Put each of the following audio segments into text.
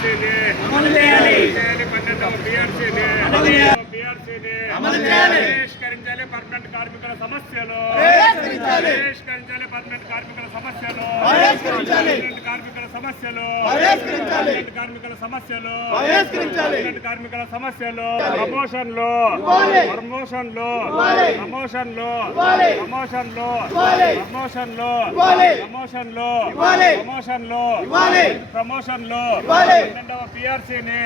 పిఆర్సీని అమలు చేయాలి. 12వ పిఆర్సీని పరిష్కరించాలి. పర్మనెంట్ కార్మికుల సమస్యలు పరిష్కరించాలి. పర్మనెంట్ కార్మికుల సమస్యలు పర్మనెంట్ కార్మికుల సమస్యలు పర్మనెంట్ కార్మికుల సమస్యలు పర్మనెంట్ కార్మికుల సమస్యలు ప్రమోషన్లు ప్రమోషన్లు ప్రమోషన్లు ప్రమోషన్లు ప్రమోషన్లు ప్రమోషన్లు ప్రమోషన్లు ప్రమోషన్లు 12వ పిఆర్సీని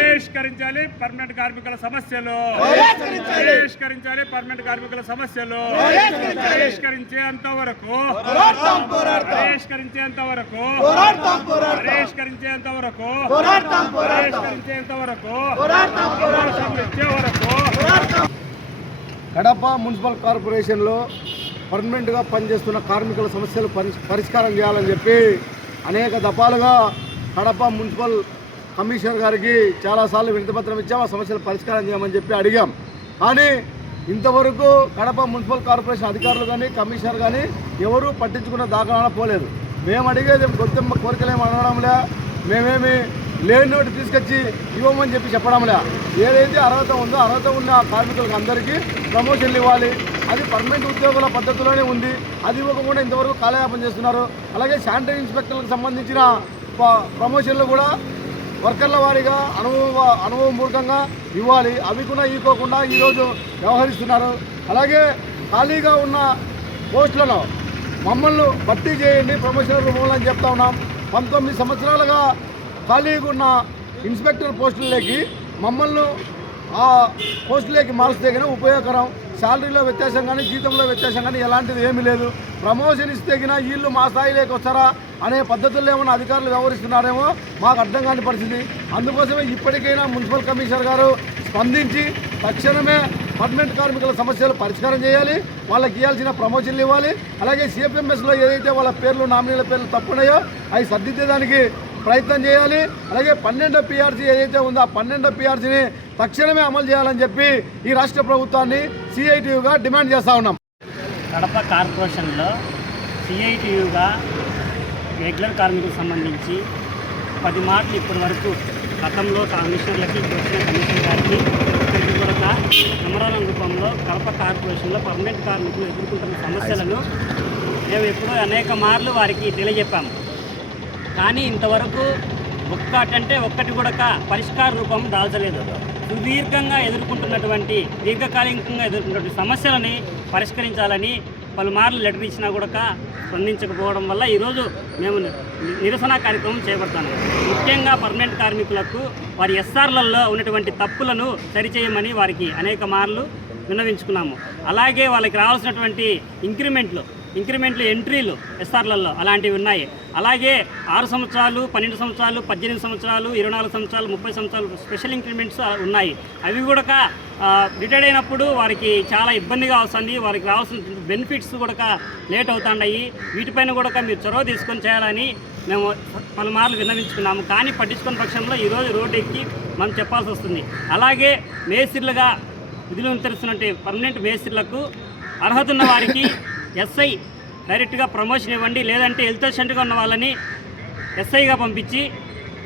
పరిష్కరించాలి. పర్మనెంట్ కార్మికుల సమస్యలు పరిష్కరించాలి. పర్మనెంట్ కార్మికుల సమస్యలు పరిష్కరించేంత వరకు పరిష్కరించేంత వరకు పరిష్కరించేంత వరకు పరిష్కరించేంత వరకు ఇచ్చే వరకు కడప మున్సిపల్ కార్పొరేషన్లో పర్మనెంట్గా పనిచేస్తున్న కార్మికుల సమస్యలు పరిష్కారం చేయాలని చెప్పి అనేక దఫాలుగా కడప మున్సిపల్ కమిషనర్ గారికి చాలాసార్లు వినతిపత్రం ఇచ్చాం. ఆ సమస్యలు పరిష్కారం చేయమని చెప్పి అడిగాం. కానీ ఇంతవరకు కడప మున్సిపల్ కార్పొరేషన్ అధికారులు కానీ కమిషనర్ కానీ ఎవరూ పట్టించుకున్న దాఖలా పోలేదు. మేము అడిగేది గొంతెమ్మ కోరికలేమి అనడంలే, మేమేమి లేని నోటి తీసుకొచ్చి ఇవ్వమని చెప్పి చెప్పడంలే. ఏదైతే అర్హత ఉందో అర్హత ఉన్న కార్మికులకు అందరికీ ప్రమోషన్లు ఇవ్వాలి. అది పర్మనెంట్ ఉద్యోగుల పద్ధతిలోనే ఉంది. అది ఇవ్వకుండా ఇంతవరకు కాలయాపన చేస్తున్నారు. అలాగే శానిటరీ ఇన్స్పెక్టర్లకు సంబంధించిన ప్రమోషన్లు కూడా వర్కర్ల వారీగా అనుభవపూర్వకంగా ఇవ్వాలి. అవి కూడా ఇవ్వకుండా ఈరోజు వ్యవహరిస్తున్నారు. అలాగే ఖాళీగా ఉన్న పోస్టులను మమ్మల్ని భర్తీ చేయండి ప్రమోషనల్ రూపంలో అని చెప్తా ఉన్నాం. 19 సంవత్సరాలుగా ఖాళీగా ఉన్న ఇన్స్పెక్టర్ పోస్టులకి మమ్మల్ని ఆ పోస్టులకి మారిస్తే కానీ ఉపయోగకరం. శాలరీలో వ్యత్యాసం కానీ జీతంలో వ్యత్యాసం కానీ ఎలాంటిది ఏమీ లేదు. ప్రమోషన్ ఇస్తే కినా వీళ్ళు మా స్థాయిలోకి వస్తారా అనే పద్ధతుల్లో ఏమైనా అధికారులు వ్యవహరిస్తున్నారేమో మాకు అర్థం కాని పరిస్థితి. అందుకోసమే ఇప్పటికైనా మున్సిపల్ కమిషనర్ గారు స్పందించి తక్షణమే పర్మనెంట్ కార్మికుల సమస్యలు పరిష్కారం చేయాలి. వాళ్ళకి ఇవ్వాల్సిన ప్రమోషన్లు ఇవ్వాలి. అలాగే సిఎఫ్ఎంఎస్లో ఏదైతే వాళ్ళ పేర్లు నామినీల పేర్లు తప్పున్నాయో అవి సర్దిద్దేదానికి ప్రయత్నం చేయాలి. అలాగే 12వ పిఆర్సీ ఏదైతే ఉందో ఆ 12వ పిఆర్సీని తక్షణమే అమలు చేయాలని చెప్పి ఈ రాష్ట్ర ప్రభుత్వాన్ని సిఐటియుగా డిమాండ్ చేస్తూ ఉన్నాం. కడప కార్పొరేషన్లో సిఐటియుగా రెగ్యులర్ కార్మికులకు సంబంధించి 10 మాటలు ఇప్పటి వరకు గతంలో కమిషనర్లకి వచ్చిన కమిషనర్ గారికి కూడా మెమోరాండం రూపంలో కడప కార్పొరేషన్లో పర్మనెంట్ కార్మికులు ఎదుర్కొంటున్న సమస్యలను మేము ఎప్పుడూ అనేక మార్లు వారికి తెలియజెప్పాము. కానీ ఇంతవరకు ఒక్కటి కూడా పరిష్కార రూపం దాల్చలేదు. సుదీర్ఘంగా ఎదుర్కొంటున్నటువంటి దీర్ఘకాలికంగా ఎదుర్కొన్నటువంటి సమస్యలని పరిష్కరించాలని పలుమార్లు లెటర్ ఇచ్చినా కూడా స్పందించకపోవడం వల్ల ఈరోజు మేము నిరసన కార్యక్రమం చేపడతాము. ముఖ్యంగా పర్మనెంట్ కార్మికులకు వారి ఎస్ఆర్లలో ఉన్నటువంటి తప్పులను సరిచేయమని వారికి అనేక మార్లు విన్నవించుకున్నాము. అలాగే వాళ్ళకి రావాల్సినటువంటి ఇంక్రిమెంట్లు ఎంట్రీలు ఎస్ఆర్లలో అలాంటివి ఉన్నాయి. అలాగే 6 సంవత్సరాలు 12 సంవత్సరాలు 18 సంవత్సరాలు 24 సంవత్సరాలు 30 సంవత్సరాలు స్పెషల్ ఇంక్రిమెంట్స్ ఉన్నాయి. అవి కూడా రిటైర్డ్ అయినప్పుడు వారికి చాలా ఇబ్బందిగా వస్తుంది. వారికి రావాల్సిన బెనిఫిట్స్ కూడా లేట్ అవుతున్నాయి. వీటిపైన కూడా మీరు చొరవ తీసుకొని చేయాలని మేము పలుమార్లు విన్నవించుకున్నాము. కానీ పట్టించుకున్న పక్షంలో ఈరోజు రోడ్డు ఎక్కి మనం చెప్పాల్సి వస్తుంది. అలాగే మేస్త్రీలుగా విధులు తెలుస్తున్నట్టు పర్మనెంట్ మేస్త్రీలకు అర్హత ఉన్న వారికి ఎస్ఐ డైరెక్ట్గా ప్రమోషన్ ఇవ్వండి, లేదంటే హెల్త్ అసిస్టెంట్గా ఉన్న వాళ్ళని ఎస్ఐగా పంపించి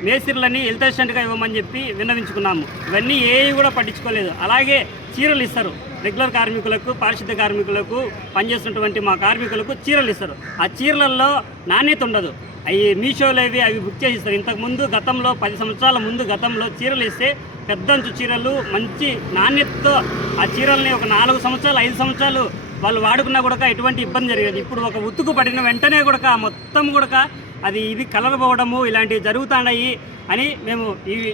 మేస్త్రీలని హెల్త్ అసిస్టెంట్గా ఇవ్వమని చెప్పి విన్నవించుకున్నాము. ఇవన్నీ ఏవి కూడా పట్టించుకోలేదు. అలాగే చీరలు ఇస్తారు రెగ్యులర్ కార్మికులకు, పారిశుద్ధ్య కార్మికులకు, పనిచేస్తున్నటువంటి మా కార్మికులకు చీరలు ఇస్తారు. ఆ చీరలలో నాణ్యత ఉండదు. అవి మీషోలో అవి బుక్ చేసి ఇస్తారు. ఇంతకుముందు గతంలో 10 సంవత్సరాల ముందు గతంలో చీరలు ఇస్తే పెద్దంచు చీరలు మంచి నాణ్యతతో ఆ చీరల్ని ఒక 4 సంవత్సరాలు 5 సంవత్సరాలు వాళ్ళు వాడుకున్నా కూడా ఎటువంటి ఇబ్బంది జరిగేది. ఇప్పుడు ఒక ఉతుకు పడిన వెంటనే కూడా మొత్తం కూడా ఇది కలర్ పోవడము ఇలాంటివి జరుగుతున్నాయి అని మేము ఇవి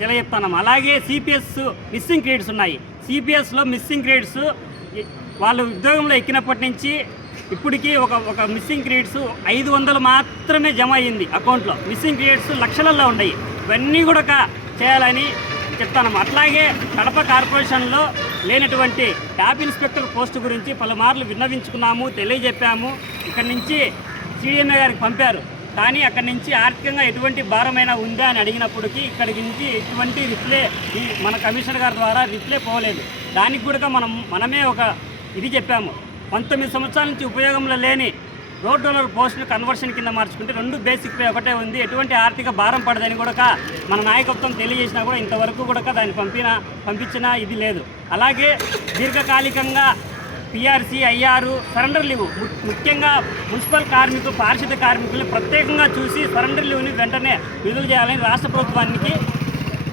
తెలియజెప్తున్నాము. అలాగే సిపిఎస్ మిస్సింగ్ క్రెడిట్స్ ఉన్నాయి. సిపిఎస్లో మిస్సింగ్ క్రెడిట్స్ వాళ్ళు ఉద్యోగంలో ఎక్కినప్పటి నుంచి ఇప్పటికీ ఒక మిస్సింగ్ క్రెడిట్స్ 500 మాత్రమే జమ అయ్యింది అకౌంట్లో. మిస్సింగ్ క్రెడిట్స్ లక్షలలో ఉన్నాయి. ఇవన్నీ కూడా చేయాలని చెప్తాను. అట్లాగే కడప కార్పొరేషన్లో లేనటువంటి ట్యాప్ ఇన్స్పెక్టర్ పోస్టు గురించి పలుమార్లు విన్నవించుకున్నాము, తెలియజెప్పాము. ఇక్కడి నుంచి సిడిఎంఏ గారికి పంపారు. కానీ అక్కడి నుంచి ఆర్థికంగా ఎటువంటి భారమైనా ఉందా అని అడిగినప్పటికీ ఇక్కడి నుంచి ఎటువంటి రిప్లై మన కమిషనర్ గారి ద్వారా రిప్లై పోలేదు. దానికి కూడా మనమే ఒక ఇది చెప్పాము. 19 సంవత్సరాల నుంచి ఉపయోగంలో లేని రోడ్ రోలర్ పోస్టులు కన్వర్షన్ కింద మార్చుకుంటే 2 బేసిక్ పే ఒకటే ఉంది, ఎటువంటి ఆర్థిక భారం పడదని కూడా మన నాయకత్వం తెలియజేసినా కూడా ఇంతవరకు కూడా దాన్ని పంపించిన ఇది లేదు. అలాగే దీర్ఘకాలికంగా పిఆర్సీ, ఐఆర్, సరెండర్ లీవ్ ముఖ్యంగా మున్సిపల్ కార్మికులు, పారిశుద్ధ్య కార్మికులు ప్రత్యేకంగా చూసి సరెండర్ లీవ్ని వెంటనే విడుదల చేయాలని రాష్ట్ర ప్రభుత్వానికి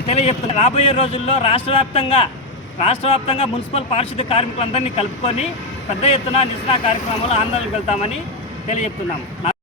తెలియజెప్తున్నారు. రాబోయే రోజుల్లో రాష్ట్ర వ్యాప్తంగా మున్సిపల్ పారిశుద్ధ్య కార్మికులందరినీ కలుపుకొని పెద్ద ఎత్తున నిరసన కార్యక్రమంలో ఆందోళనకు వెళ్తామని తెలియజెప్తున్నాము.